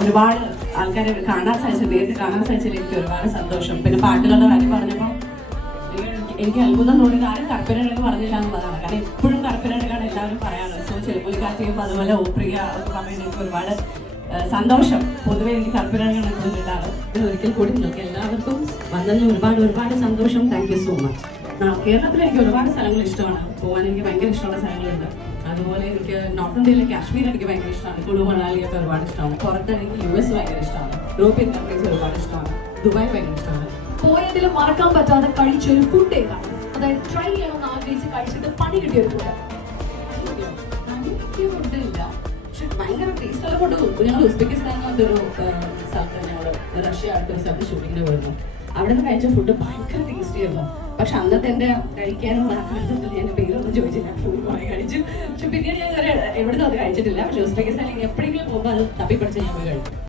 ഒരുപാട് ആൾക്കാരെ കാണാൻ സാധിച്ചത്, നേരിട്ട് കാണാൻ സാധിച്ചതിൽ എനിക്ക് ഒരുപാട് സന്തോഷം. പിന്നെ പാട്ടുകളുടെ കാര്യം പറഞ്ഞപ്പോൾ എനിക്ക് അത്ഭുതം തോന്നിയത് ആരും കർപ്പനകൾ പറഞ്ഞില്ല എന്നുള്ളതാണ്. കാരണം എപ്പോഴും കർപ്പനകളാണ് എല്ലാവരും പറയാറുള്ളത്. സോ ചെറുപ്പുലിക്കാറ്റിയപ്പോൾ അതുപോലെ ഓപ്രിയ ഒക്കെ പറയുന്നത് എനിക്ക് ഒരുപാട് സന്തോഷം. പൊതുവെ എനിക്ക് കർപ്പനകൾ തോന്നിയിട്ടാണ്. ഇത് ഒരിക്കൽ കൂടി നിങ്ങൾക്ക് എല്ലാവർക്കും വന്നതിൽ ഒരുപാട് സന്തോഷം. Thank you so much. കേരളത്തിൽ എനിക്ക് ഒരുപാട് സ്ഥലങ്ങൾ ഇഷ്ടമാണ്, പോകാൻ എനിക്ക് ഭയങ്കര ഇഷ്ടമുള്ള സ്ഥലങ്ങളുണ്ട്. അതുപോലെ എനിക്ക് നോർത്ത് ഇന്ത്യയിലെ കാശ്മീർ എനിക്ക് ഭയങ്കര ഇഷ്ടമാണ്, കുളു മണാലിയൊക്കെ ഒരുപാട് ഇഷ്ടമാണ്. പുറത്ത് എനിക്ക് US ഭയങ്കര ഇഷ്ടമാണ്, യൂറോപ്യൻ കൺട്രീസ് ഒരുപാട് ഇഷ്ടമാണ്, ദുബായ് ഭയങ്കര ഇഷ്ടമാണ്. പോയതിൽ മറക്കാൻ പറ്റാതെ കഴിച്ചൊരു ഫുഡ് ഏതാണ്? അതായത് ട്രൈ ചെയ്യണമെന്ന് ആഗ്രഹിച്ച് കഴിച്ചിട്ട് പണി കിട്ടിയ ഒരു ഫുഡ്? ഫുഡില്ല, പക്ഷെ ഭയങ്കര ടേസ്റ്റുള്ള ഫുഡ്. ഞങ്ങൾ ഉസ്ബെക്കിസ്ഥാൻ എന്നൊരു സ്ഥലത്ത് ഞങ്ങൾ റഷ്യ അടുത്തൊരു സ്ഥലത്ത് ഷൂട്ടിങ്ങിന് പോയിരുന്നു. അവിടെ നിന്ന് കഴിച്ച ഫുഡ് ഭയങ്കര ടേസ്റ്റി ആയിരുന്നു. പക്ഷെ അന്നത്തെ എൻ്റെ കഴിക്കാനുള്ള ആഗ്രഹത്തിൽ ഞാൻ പേരൊന്നും ചോദിച്ചില്ല, ഫുഡ് കുറേ കഴിച്ചു. പക്ഷെ പിന്നീട് ഞാൻ എവിടുന്നും അത് കഴിച്ചിട്ടില്ല. പക്ഷെ ഉസ്ബെക്കിസ്ഥാനിൽ എപ്പോഴെങ്കിലും പോകുമ്പോൾ അത് തപ്പിപ്പടിച്ച് ഞാൻ പോയി കഴിക്കും.